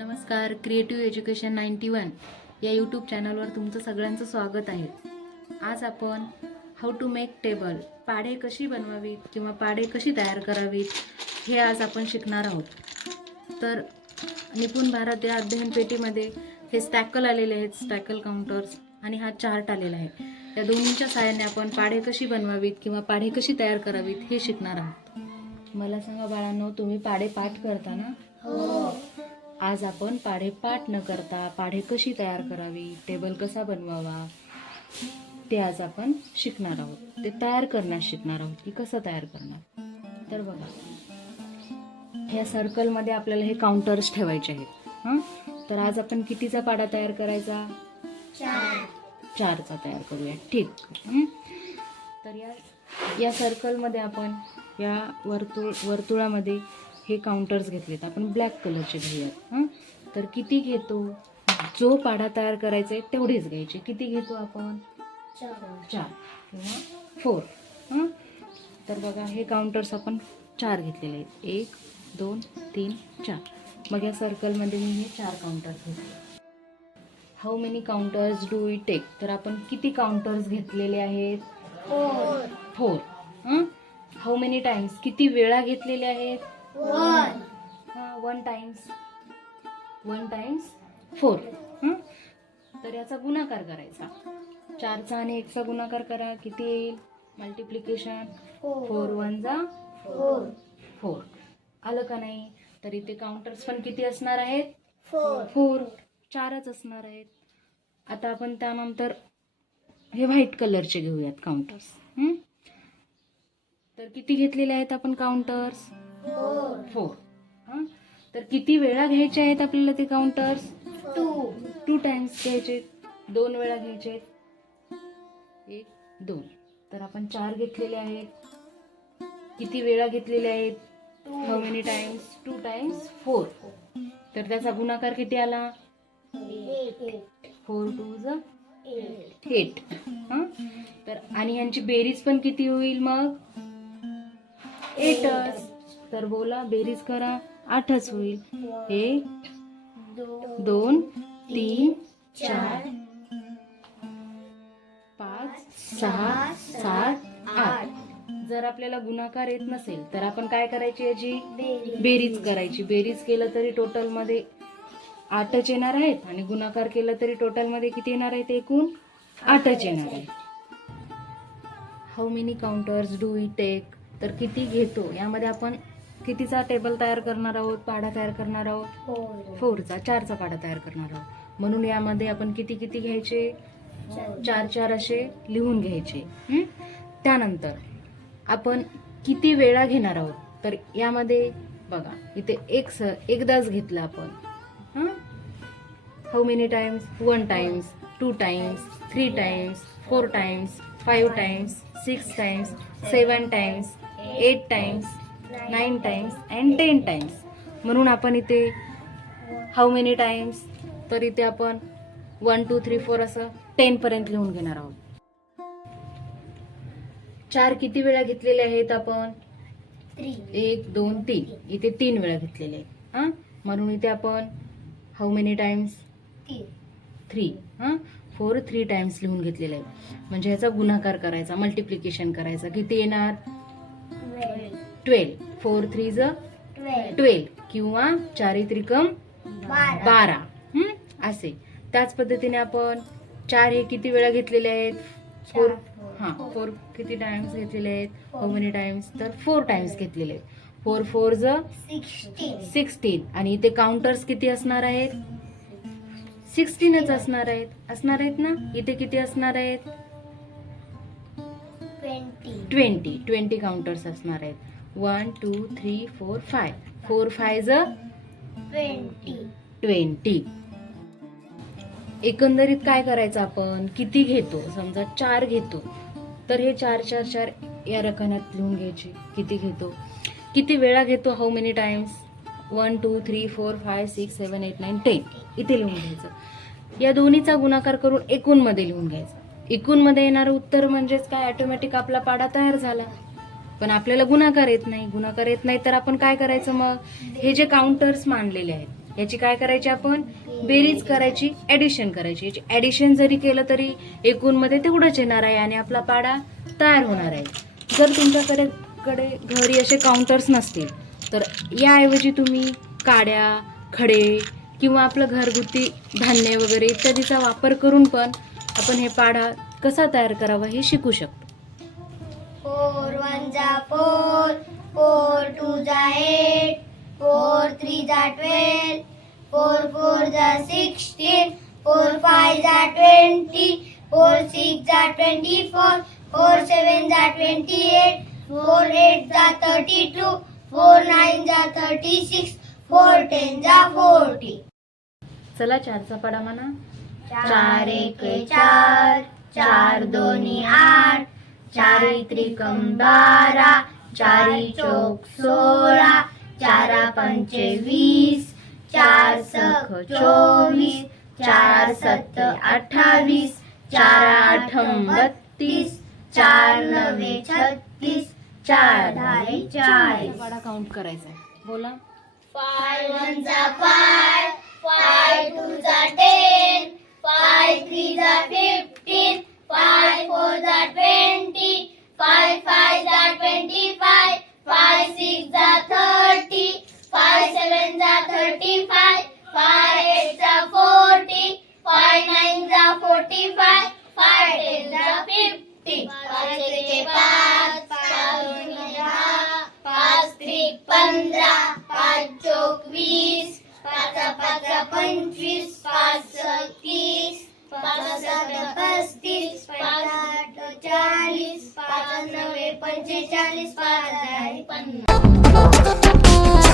नमस्कार creative education ninety one या YouTube चॅनलवर तुमचं सगळ्यांचं स्वागत आहे. आज आपण हाऊ टू मेक टेबल पाढे कशी बनवावीत किंवा पाढे कशी तयार करावीत हे आज आपण शिकणार आहोत. तर निपुण भारत या अध्ययन पेटीमध्ये हे स्टॅकल आलेले आहेत स्टॅकल काउंटर्स आणि हा चार्ट आलेला आहे. या दोन्हीच्या सहाय्याने आपण पाढे कशी बनवावीत किंवा पाढे कशी तयार करावीत हे शिकणार आहोत. मला सांगा बाळांनो तुम्ही पाढे पाठ करता ना? हो. आज आपण पाढे पाठ न करता पाढे कशी तयार करावी टेबल कसा बनवावा ते आज आपण शिकणार आहोत. ते तयार करण्यास शिकणार आहोत की कसं तयार करणार. तर बघा ह्या सर्कलमध्ये आपल्याला हे काउंटर्स ठेवायचे आहेत. हां? तर आज आपण कितीचा पाढा तयार करायचा? चारचा तयार करूया. ठीक. तर या या सर्कलमध्ये आपण या वर्तुळ वर्तुळामध्ये हे काउंटर्स घेतलेत. आपण ब्लॅक कलरचे घेऊयात. हां? तर किती घेतो? जो पाढा तयार करायचा आहे तेवढेच घ्यायचे. किती घेतो आपण? चार. किंवा फोर हां? तर बघा हे काउंटर्स आपण चार घेतलेले आहेत. एक दोन तीन चार. मग या सर्कलमध्ये मी हे चार काउंटर्स घेतले how many counters do it take तर आपण किती काउंटर्स घेतलेले आहेत? फोर हाऊ मेनी टाइम्स किती वेळा घेतलेले आहेत? One times one times four तर याचा गुणाकार करायचा. चारचा आणि एकचा गुणाकार करा. किती येईल? मल्टिप्लिकेशन फोर वन जा फोर आलं का नाही? तर इथे काउंटर्स पण किती असणार आहेत? फोर चारच असणार आहेत. आता आपण त्यानंतर हे व्हाईट कलरचे घेऊयात काउंटर्स तर किती घेतलेले आहेत आपण काउंटर्स फोर हां? तर किती वेळा घ्यायचे आहेत आपल्याला ते काउंटर्स टू टू टाइम्स घ्यायचे दोन वेळा घ्यायचे एक दोन. तर आपण चार घेतलेले आहेत. किती वेळा घेतलेले आहेत? How many times two times four तर त्याचा गुणाकार किती आला? फोर टू ज एट हां? तर आणि यांची बेरीज पण किती होईल मग? एटच तर बोला बेरीज करा आठच होईल. एक दोन तीन चार पाच सहा सात आठ. जर आपल्याला गुणाकार येत नसेल तर आपण काय करायची याची? बेरीज करायची. बेरीज केलं तरी टोटलमध्ये आठच येणार आहेत आणि गुणाकार केला तरी टोटलमध्ये किती येणार आहेत एकूण? आठच येणार आहे how many counters do I take तर किती घेतो? यामध्ये आपण कितीचा टेबल तयार करणार आहोत? पाढा तयार करणार आहोत? फोरचा चारचा पाढा तयार करणार आहोत. म्हणून यामध्ये आपण किती किती घ्यायचे? चार चार असे लिहून घ्यायचे. हं? त्यानंतर आपण किती वेळा घेणार आहोत? तर यामध्ये बघा इथे एक स एकदाच घेतलं आपण. How many times one times two times three times four times five times six times seven times eight times nine times and ten times म्हणून आपण इथे हाऊ मेनी टाइम्स तर इथे आपण वन टू थ्री फोर असं ten पर्यंत लिहून घेणार आहोत. चार किती वेळा घेतलेले आहेत आपण? एक दोन तीन. इथे तीन वेळा घेतलेले आहेत. हा? म्हणून इथे आपण हाऊ मेनी टाइम्स थ्री हां? फोर थ्री टाइम्स लिहून घेतलेले आहे म्हणजे ह्याचा गुणाकार करायचा मल्टिप्लिकेशन करायचा. किती येणार? ट्वेल्व फोर थ्री ज ट्वेल्व किंवा चारी त्रिकम बारा. हं? असे. त्याच पद्धतीने आपण चार हे किती वेळा घेतलेले आहेत? फोर हां. फोर किती टाइम्स घेतलेले आहेत? हाऊ मेनी टाइम्स तर फोर टाइम्स घेतलेले आहेत. फोर फोर ज सिक्स्टीन आणि इथे काउंटर्स किती असणार आहेत? सिक्स्टीनच असणार आहेत. असणार आहेत ना? इथे किती असणार आहेत? ट्वेंटी ट्वेंटी काउंटर्स असणार आहेत. One two three four five. Four five ज ट्वेंटी. एकंदरीत काय करायचं आपण? किती घेतो? समजा चार घेतो. तर हे चार चार चार या रकान्यात लिहून घ्यायचे. किती घेतो? किती वेळा घेतो? How many times one two three four five six seven eight nine ten. इथे लिहून घ्यायचं. या दोन्हीचा गुणाकार करून एकूणमध्ये लिहून घ्यायचं. एकूणमध्ये येणारं उत्तर म्हणजेच काय? ऑटोमॅटिक आपला पाडा तयार झाला. पण आपल्याला गुणाकार येत नाही. गुणाकार येत नाही तर आपण काय करायचं मग? हे जे काउंटर्स मांडलेले आहेत याची काय करायची आपण? बेरीज करायची ऍडिशन करायची. याची ऍडिशन जरी केलं तरी एकूणमध्ये तेवढंच येणार आहे आणि आपला पाडा तयार होणार आहे. जर तुमच्याकडे कडे घरी असे काउंटर्स नसतील तर याऐवजी तुम्ही काड्या खडे किंवा आपलं घरगुती धान्य वगैरे इत्यादीचा वापर करून पण आपण हे पाढा कसा तयार करावा हे शिकू शकतो. फोर वन जा फोर फोर टू जा एट फोर थ्री जा ट्वेल्व फोर फोर जा सिक्सटीन फोर फाय जा ट्वेंटी फोर सिक्स जा ट्वेंटी फोर फोर सेवन जा ट्वेंटी एट फोर एट जा थर्टी टू फोर नाईन जा थर्टी सिक्स फोर टेन जा forty. चला चारचा पडा म्हणा. चार एक चार चार दोन आठ. चारी त्रिकम बारा चारी चौक सोळा चारा पंचे वीस चार सख चोवीस चार सत्त अठ्ठावीस चार आठम बत्तीस चार नवे छत्तीस चार दहा चाळीस पाडा काउंट करायचा बोला five, five twos are ten, five threes are fifteen, five fours are twenty-five, चाळीस पाच नव्हे पंचेचाळीस पाच दहा पन्नास.